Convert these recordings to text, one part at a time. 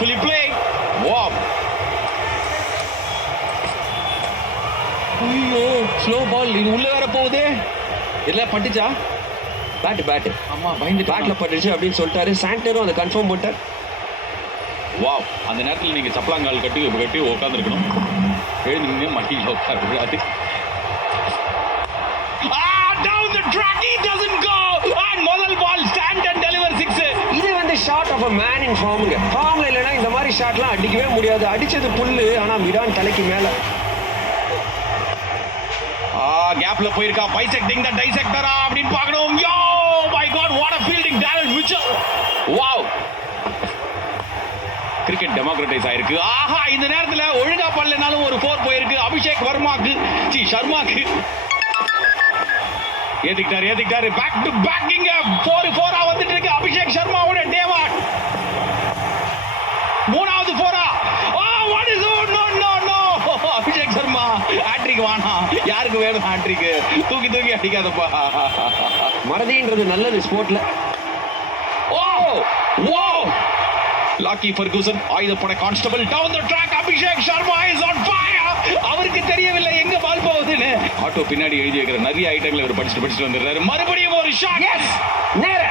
successfully playing. Wow. ஐயோ slow பால் இது உள்ள வேற போகுது. இல்ல பட்டுச்சா? பேட் ஆமா பயந்து பேட்ல பட்டுச்சு அப்படின்னு சொல்லிட்டாரு. சாண்டரும் அதை கன்ஃபார்ம் பண்ணிட்டார். வாவ், அந்த நேரத்தில் நீங்க சப்பலாங்கால் கட்டி உட்காந்துருக்கணும். எழுந்து மட்டியில் உட்காரக்கூடாது. முதல் பால் ஸ்டாண்ட் அண்ட் டெலிவர் 6. இது வந்து shot of a man in formங்க. ஃபார்ம்ல இல்லனா இந்த மாதிரி ஷாட்லாம் அடிக்கவே முடியாது. அடிச்சது புல்லு, ஆனா மிடான் தலைக்கு மேல. கேப்ல போயிருக்கா. பைசெக்டிங் தி டைசெக்டரா அப்படினு பார்க்கணும். Yo my god, what a fielding Darren Mitchell. Wow, cricket democratise ஆயிருக்கு. ஆஹா, இந்த நேரத்துல ஒழுங்கா பண்ணலனாலும் ஒரு 4 போயிருக்கு அபிஷேக் சர்மாக்கு. ஏத்திக்கிட்டாரு பேக் டு பேக். இங்க 4 வந்துட்டு இருக்கு அபிஷேக் சர்மாவோட டேவாட். மூணாவது 4. What is no Abhishek Sharma hat-trick வானா. யாருக்கு வேணும் ஹேட்ரிக்? தூக்கி அடிக்காதப்பா. மறதின்றது நல்லது ஸ்போர்ட்ல. ஓ லாக்கி ஃபர்கூசன் ஆயுதப்படை constable down the track. Abhishek Sharma is on fire. அவருக்கு தெரியவில்லை எங்க பால் போகுதுன்னு. ஆட்டோ பின்னாடி எழுதி வைக்கிற நிறைய ஐட்டங்களை இவர் படிச்சுட்டு வந்துடுறாரு. மறுபடியும் ஒரு ஷாட். எஸ், நேர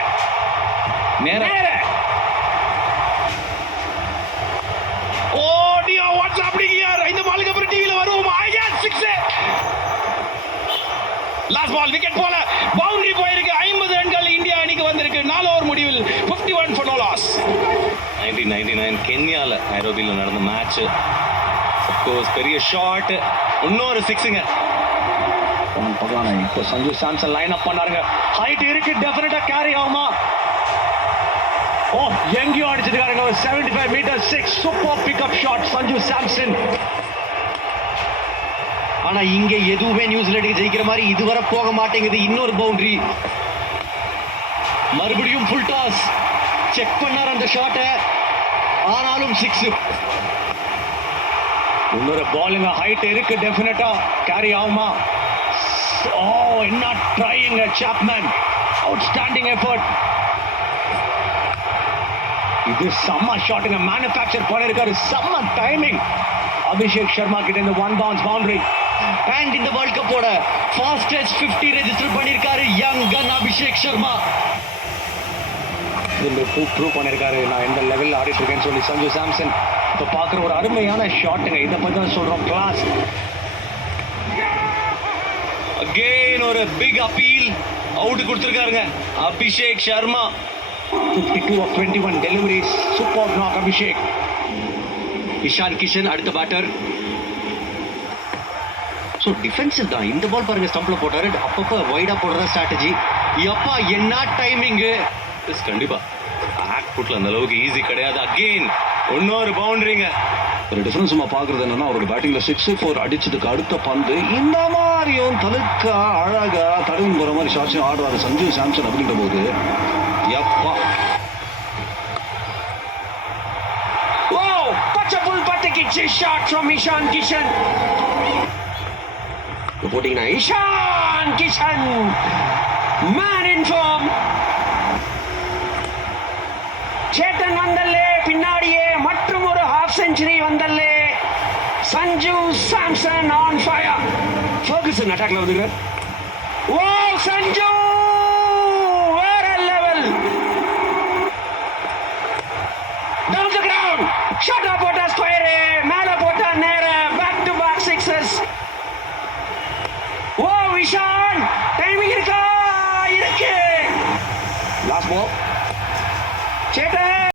ஓ டியோ, வாட்ஸ் ஹேப்பனிங் ஹியர்? இந்த பாலுக்கு அப்புறம் டிவில வருவோமா? எஸ், 6. லாஸ்ட் பால் விக்கெட் போல பவுண்டரி போயிருக்கு. 50 ரன்கள் இந்தியா அணிக்கு வந்திருக்கு 4 ஓவர் முடிவில். 51 for no loss. 1999 கென்யால நைரோபில நடந்த மேட்ச். அப்கோர்ஸ் பெரிய ஷாட். இன்னொரு 6ங்க. பகவானே, இப்போ சஞ்சு சாம்சன் லைன் அப் பண்ணாருங்க. ஹைட் இருக்கு, டெஃபினட்டா கேரி ஆகுமா? எங்கேயோ அடிச்சிருக்காருங்க. 75 metre 6. Super pickup shot Sanju Samson. ஆனா இங்க எதுவுமே நியூசிலாந்துக்கு ஜெயிக்கிற மாதிரி இதுவரை போக மாட்டேங்குது. இன்னொரு பவுண்டரி. மறுபடியும் ஃபுல் டாஸ். செக் பண்ணார் அந்த ஷாட்டை, ஆனாலும் 6. இன்னொரு பாலுங்க. ஹைட் இருக்கு, டெஃபினட்டா கேரி ஆகுமா? என்ன ட்ரையிங் சாப்மேன். Outstanding effort. இது செம்ம ஷாட்டுங்க. மேனுஃபேக்சர் பண்ணிருக்காரு. செம்ம டைமிங். அபிஷேக் சர்மா கிட்ட இந்த 1 bounce பவுண்டரி. அண்ட் இந்த வேர்ல்ட் கப்போட ஃபாஸ்டஸ்ட் 50 ரெஜிஸ்டர் பண்ணிருக்காரு யங் கன் அபிஷேக் சர்மா. இந்த ப்ரூவ் பண்ணிருக்காரு நான் எந்த லெவலில் ஆடிட்டு இருக்கேன்னு சொல்லி சஞ்சு சாம்சன். இப்போ பார்க்குற ஒரு அருமையான ஷாட்டுங்க. இதை பற்றி தான் சொல்கிறோம், கிளாஸ். அகெயின் ஒரு பிக் அப்பீல். அவுட் கொடுத்துருக்காருங்க Abhishek Sharma. 52 of 21 deliveries. Super knock Abhishek. Ishan Kishan அடுத்த பேட்டர். ஸோ டிஃபென்சிவ் தான். இந்த பால் பாருங்க, ஸ்டம்ப்ல போட்டாரு. அப்பப்போ வைடா போடுற ஸ்ட்ராட்டஜி. எப்பா என்ன டைமிங்கு. கண்டிப்பா ஆக்ட்புட்ல அந்த அளவுக்கு ஈஸி கிடையாது. அகெயின் இன்னொரு பவுண்டரிங்க. ஒரு டிஃபரன்ஸ் நம்ம பார்க்கறது என்னன்னா, அவரோட பேட்டிங்ல 6-4 அடிச்சதுக்கு அடுத்த பந்து இந்த மாதிரியும் தலுக்கா அழகா தடுவன் போற மாதிரி ஷாட்ஸும் ஆடுறாரு சஞ்சு சாம்சன். அப்படின்ற போது எப்பா shot from Ishan Kishan. Reporting now, Ishan Kishan, man in form. சேட்டன் வந்தல்லே, பின்னாடியே மற்றும் ஒரு ஹாஃப் செஞ்சுரி வந்தல்லே. Sanju Samson on fire. Ferguson அட்டாக்ல வந்துக்கிறார். ஓ சஞ்சு வேற level. Down the ground. Shot போட்டா ஸ்கொயர், மேல போட்டா நேர. Back to back 6s. Oh விஷான், டைமிங் இருக்கா? இருக்கு. Last ball. சேட்டன்